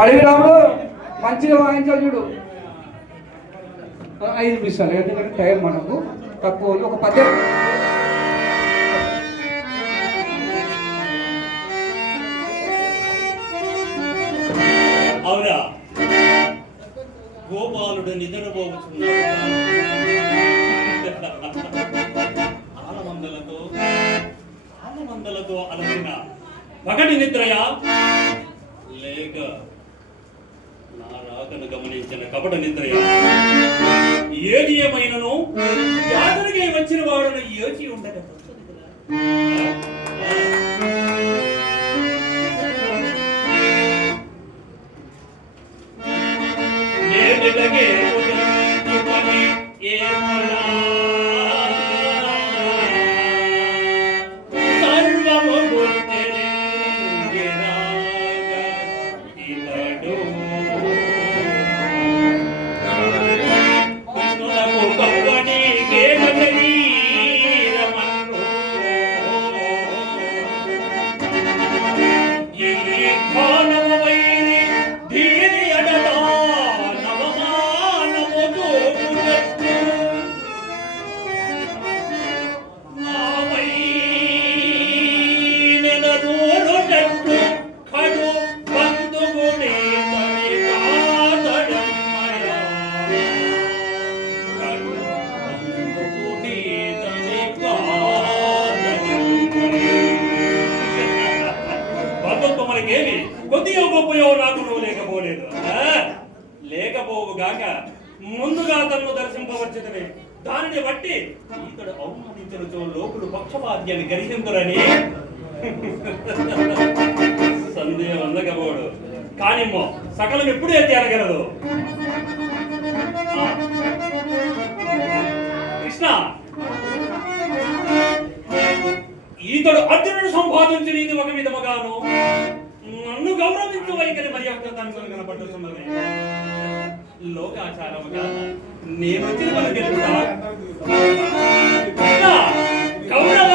అడవి రాముడు మంచిగా వాయించాలి చూడు. 5 నిమిషాలు, ఎందుకంటే టైం మనకు తక్కువ. ఒక 10 అవునా గోపాలుడు నిద్రపోతున్నాడు. ఆలమందలతో అలసిన పగటి నిద్రయా లేక నా రాకను గమనించిన కపట నిద్రయా? ఏది ఏమైనను యాదరికి వచ్చిన వాడును యోచి ఉండక కొద్దిగా గొప్పయో నాకు నువ్వు లేకపోవుగాక ముందుగా తనను దర్శింపవచ్చుతనే దానిని బట్టి ఇతడు అవమానించడంతో లోకులు పక్షపాత్యాన్ని గ్రహింతురని సందేహం అందకపోడు. కానిమ్మో సకలం ఎప్పుడే తేరగలదు. కృష్ణ, ఈతడు అర్జునుడు సంపాదించిన ఇది ఒక విధముగాను నన్ను గౌరవించు వైఖరి మర్యాద కనపడుతున్నది. లోకాచారముగా నేను తిరుమల తెలుసా గౌరవ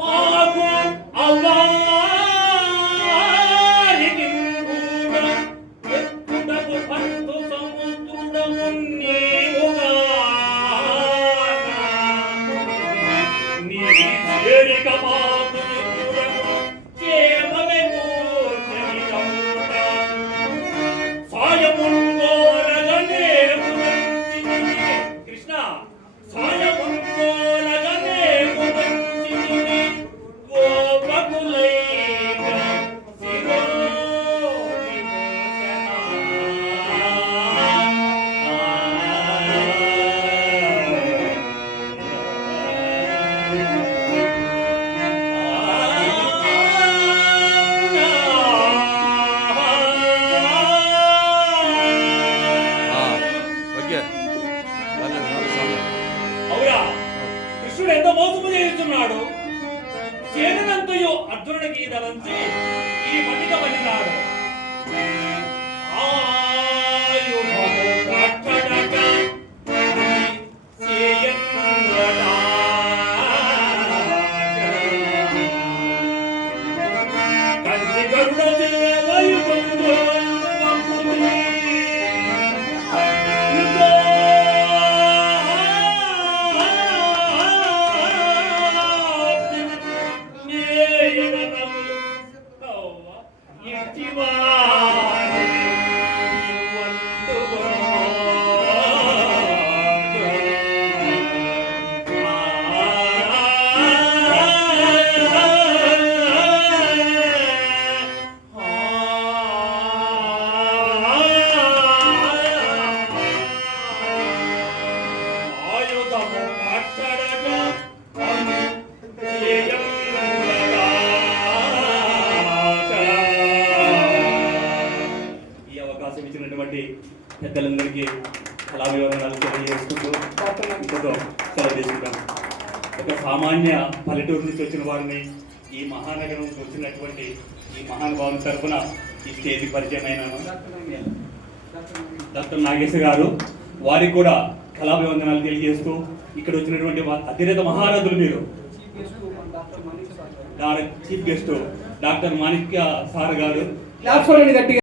మాకు అవ్వా సేనంతయో అర్జునుడికి తలంచి ఈ పండిత పలినాడు. పెద్దలందరికీ కళాభివందనాలు తెలియజేసుకుంటూ సెలవు తీసుకుంటాం. ఒక సామాన్య పల్లెటూరు నుంచి వచ్చిన వారిని ఈ మహానగరం వచ్చినటువంటి ఈ మహానుభావుని తరఫున ఈ స్టేజ్కి పరిచయం అయినాను. డాక్టర్ నాగేశ్వర గారు వారికి కూడా కళాభివందనాలు తెలియజేస్తూ ఇక్కడ వచ్చినటువంటి అతిరేత మహారథులు మీరు. చీఫ్ గెస్ట్ డాక్టర్ మాణిక్య సార్ గారు. క్లాప్స్ కొడండి గట్టిగా.